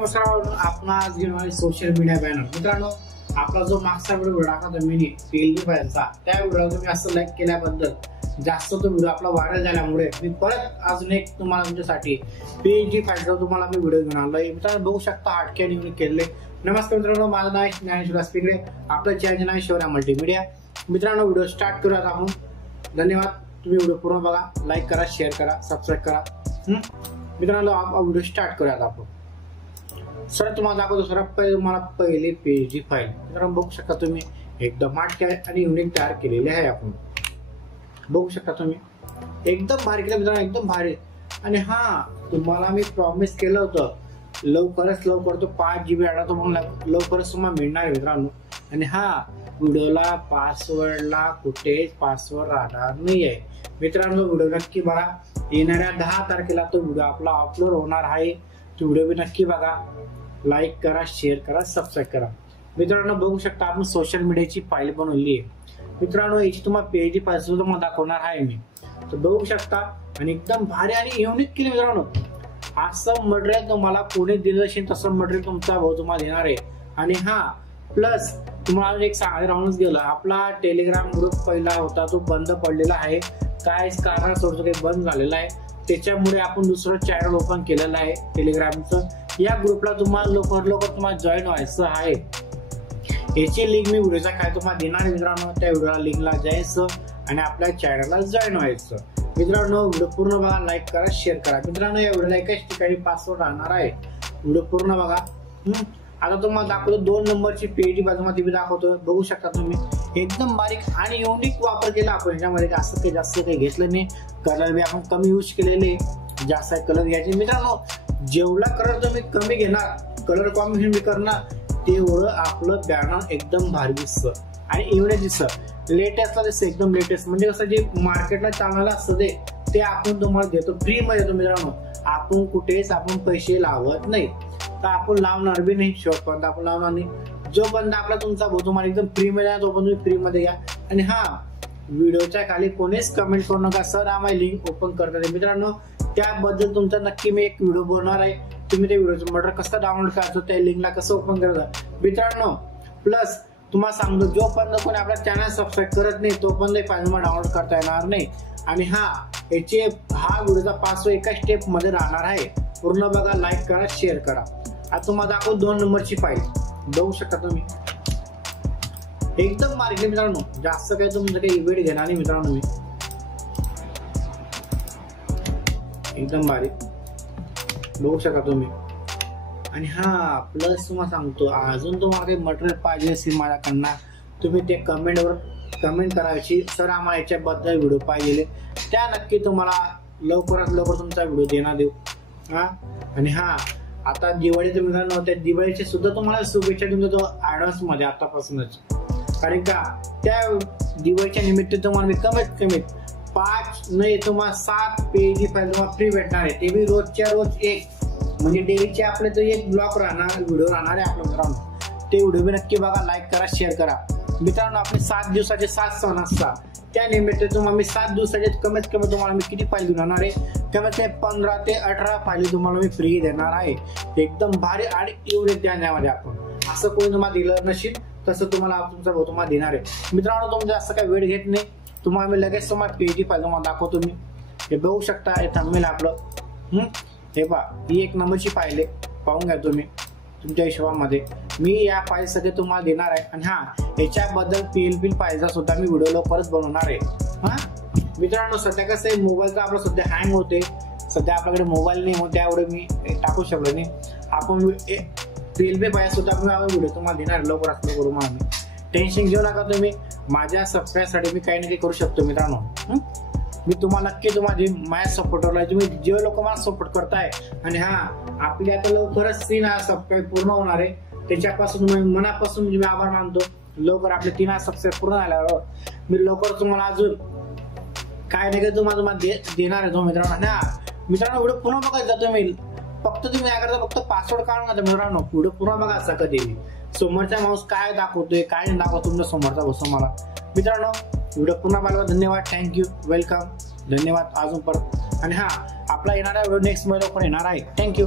नमस्कार. आपण आज घेऊन आले सोशल मीडिया बॅनर. मित्रांनो, आपला जो मागचा व्हिडिओ टाकला मी PLD फाईलचा, त्या व्हिडिओला तुम्ही असं लाईक केल्याबद्दल जास्त तो व्हिडिओ आपला व्हायरल झाल्यामुळे मी परत अजून एक तुम्हाला तुमच्यासाठी PLD फाईलचा तुम्हाला मी व्हिडिओ घेऊन आलोय. मित्रांनो, बघू शकता हटके आणि युनिक केले. नमस्कार मित्रांनो, माझं नाव ज्ञानेश्वर स्पीकडे, आपलं चॅनल आहे शौर्य मल्टीमीडिया. मित्रांनो, व्हिडिओ स्टार्ट करूयात आपण. धन्यवाद. तुम्ही व्हिडिओ पूर्ण बघा, लाईक करा, शेअर करा, सबस्क्राईब करा. मित्रांनो, व्हिडिओ स्टार्ट करूयात आपण. सर तुम्हाला दाखवतो. सर तुम्हाला पहिले PLD फाईल मित्रांनो बघू शकता तुम्ही, एकदम हटके आणि युनिक तयार केलेले आहे. आपण बघू शकता तुम्ही, एकदम भारी केलं मित्रांनो, एकदम भारी. आणि हा, तुम्हाला मी प्रॉमिस केलं होतं लवकरच लवकर तो 5 GB डाटा तुम्हाला लवकरच तुम्हाला मिळणार आहे मित्रांनो. आणि हा व्हिडिओला पासवर्डला कुठेच पासवर्ड राहणार नाही आहे मित्रांनो. व्हिडिओ नक्की बघा. येणाऱ्या 10 तारखेला तो व्हिडिओ आपला अपलोड होणार आहे. तो व्हिडिओ बी नक्की बघा, लाईक करा, शेअर करा, सबस्क्राईब करा. मित्रांनो, बघू शकता आपण सोशल मीडियाची फाईल बनवली आहे मित्रांनो. याची तुम्हाला PLD फाईल सुद्धा दाखवणार आहे मी. तर बघू शकता, आणि एकदम भारी आणि युनिक केली मित्रांनो. असं मटेरियल तुम्हाला कोणी दिलं असेल तसं मटेरियल तुमचा भाऊ तुम्हाला देणार आहे. आणि हा प्लस तुम्हाला एक सांगायला राहूनच गेलं, आपला टेलिग्राम ग्रुप पहिला होता तो बंद पडलेला आहे. काय कारण थोडंसं काही बंद झालेलं आहे, त्याच्यामुळे आपण दुसरं चॅनल ओपन केलेलं आहे टेलिग्रामचं. या ग्रुपला तुम्हाला लवकर तुम्हाला जॉईन व्हायचं आहे. याची लिंक मी व्हिडिओचा काय तुम्हाला देणार आहे मित्रांनो. त्या व्हिडिओला लिंकला जायचं आणि आपल्या चॅनलला जॉईन व्हायचं. मित्रांनो, व्हिडिओ पूर्ण बघा, लाईक करा, शेअर करा. मित्रांनो, या व्हिडिओला एकाच ठिकाणी पासवर्ड राहणार आहे. व्हिडिओ पूर्ण बघा. आता तुम्हाला दाखवतो 2 नंबरची PLD फाईल तुम्हाला ती दाखवतो. बघू शकता तुम्ही, एकदम बारीक आणि युनिक वापर केला आपण याच्यामध्ये. जास्त काही घेतलं नाही. कलर बी आपण कमी यूज केलेले, जास्त कलर घ्यायचे मित्रांनो. जेवढा कलर तुम्ही कमी घेणार, कलर कॉम्बिनेशन बी करणार, तेवढं आपलं बॅनर एकदम भारी दिसतं आणि युनिक दिसतं. लेटेस्टला दिसतं, एकदम लेटेस्ट. म्हणजे कसं जे मार्केटला चांगलं असतं ते आपण तुम्हाला देतो, फ्री मध्ये देतो मित्रांनो. आपण कुठेच आपण पैसे लावत नाही, तर आपण लावणार बी नाही. शेवटपर्यंत आपण लावणार नाही. जो बंद आपला तुमचा भाऊ तुम्हाला एकदम फ्री मध्ये तो पण तुम्ही फ्री मध्ये घ्या. आणि हा, व्हिडिओच्या खाली कोणीच कमेंट करू नका सर आम्हाला लिंक ओपन करता मित्रांनो. त्याबद्दल तुमचा नक्की मी एक व्हिडिओ बनवणार आहे. तुम्ही ते व्हिडिओचं मटेरियल कसं डाउनलोड करायचं, त्या लिंकला कसं ओपन करायचं मित्रांनो. प्लस तुम्हाला सांगतो, जोपर्यंत कोणी आपला चॅनल सबस्क्राईब करत नाही तोपर्यंत फाईल तुम्हाला डाउनलोड करता येणार नाही. आणि हा व्हिडिओचा पासवर्ड एका स्टेप मध्ये राहणार आहे. पूर्ण बघा, लाईक करा, शेअर करा. आता तुम्हाला दाखवतो 2 नंबरची फाईल. बघू शकता तुम्ही, एकदम मार्केट मित्रांनो. जास्त काही तुमचं काही वेळ घेणार नाही मित्रांनो. मी एकदम बारीक बघू शकता तुम्ही. आणि हा प्लस तुम्हाला सांगतो, अजून तुम्हाला काही मटेरियल पाहिजे असेल माझ्याकडनं, तुम्ही ते कमेंट करायची सर आम्हाला याच्याबद्दल व्हिडिओ पाहिजे, त्या नक्की तुम्हाला लवकरात लवकर तुमचा व्हिडिओ देणार देऊ. आणि हा, आता दिवाळीचे मित्रांनो, त्या दिवाळीचे सुद्धा तुम्हाला शुभेच्छा देऊन देतो ऍडव्हान्स मध्ये आतापासूनच. कारण का त्या दिवाळीच्या निमित्त तुम्हाला मी कमीत 5 नाही तुम्हाला 7 PLD फाईल तुम्हाला फ्री भेटणार आहे. ते बी रोजच्या रोज एक, म्हणजे डेलीचे आपले तो एक ब्लॉग राहणार, व्हिडिओ राहणार आहे आपल्या मित्रांनो. ते व्हिडिओ बी नक्की बघा, लाईक करा, शेअर करा. मित्रांनो, आपले 7 दिवसाचे 7 सण असतात. त्या निमित्त तुम्हाला मी 7 दिवसाचे कमीत कमी तुम्हाला मी किती फाईल देणार आहे, कमीत कमी 15 ते 18 फाईली तुम्हाला मी फ्री देणार आहे. एकदम भारी आणि एवढे त्यामध्ये आपण असं कोणी तुम्हाला दिलं नसेल तसं तुम्हाला तुमचा भाऊ तुम्हाला देणार आहे मित्रांनो. तुमचा जास्त काही वेळ घेत नाही. तुम्हाला मी लगेच तुम्हाला PLD फाईल तुम्हाला दाखवतो. मी हे बघू शकता, हे थांबेल आपलं. हे पहा, ही 1 नंबरची फाईल आहे. पाहून घ्या तुम्ही तुमच्या हिशोबामध्ये. मी या फाईल सगळे तुम्हाला देणार आहे. आणि हा, याच्याबद्दल PLD फाईलचा सुद्धा मी व्हिडिओ लवकरच बनवणार आहे. मित्रांनो, सध्या कसं आहे, मोबाईलचा आपला सध्या हँग होते. सध्या आपल्याकडे मोबाईल नाही होते, त्यामुळे मी टाकू शकलो नाही. आपण PLD फाईल सुद्धा व्हिडिओ तुम्हाला देणार लवकरात लवकर. तुम्हाला टेन्शन घेऊ नका तुम्ही. माझ्या सबस्क्राईबसाठी मी काही ना काही करू शकतो मित्रांनो. मी तुम्हाला नक्की तुम्हाला माझ्या सपोर्टरला तुम्ही जे लोक मला सपोर्ट करताय. आणि हा, आपली आता लवकरच 3,000 सबस्क्राईब पूर्ण होणार आहे. त्याच्यापासून मनापासून मी आभार मानतो. लवकर आपले 3,000 सबस्क्राईब पूर्ण झाल्यावर मी लवकर तुम्हाला अजून काय नाही तुम्हाला देणार आहे तो मित्रांनो. मित्रांनो, व्हिडिओ पूर्ण बघायचा तुम्ही. फक्त तुम्ही काय करता, फक्त पासवर्ड काढून घ्या मित्रांनो. व्हिडिओ पूर्ण बघायचा. कधी समोरचा माणूस काय दाखवतोय काय नाही दाखवतो तुमच्या समोरचा बसो मला मित्रांनो. व्हिडिओ पुन्हा पाहिल्यावर धन्यवाद, थँक्यू, वेलकम, धन्यवाद अजून परत. आणि हा, आपला येणारा व्हिडिओ नेक्स्ट मध्ये पण येणार आहे. थँक्यू.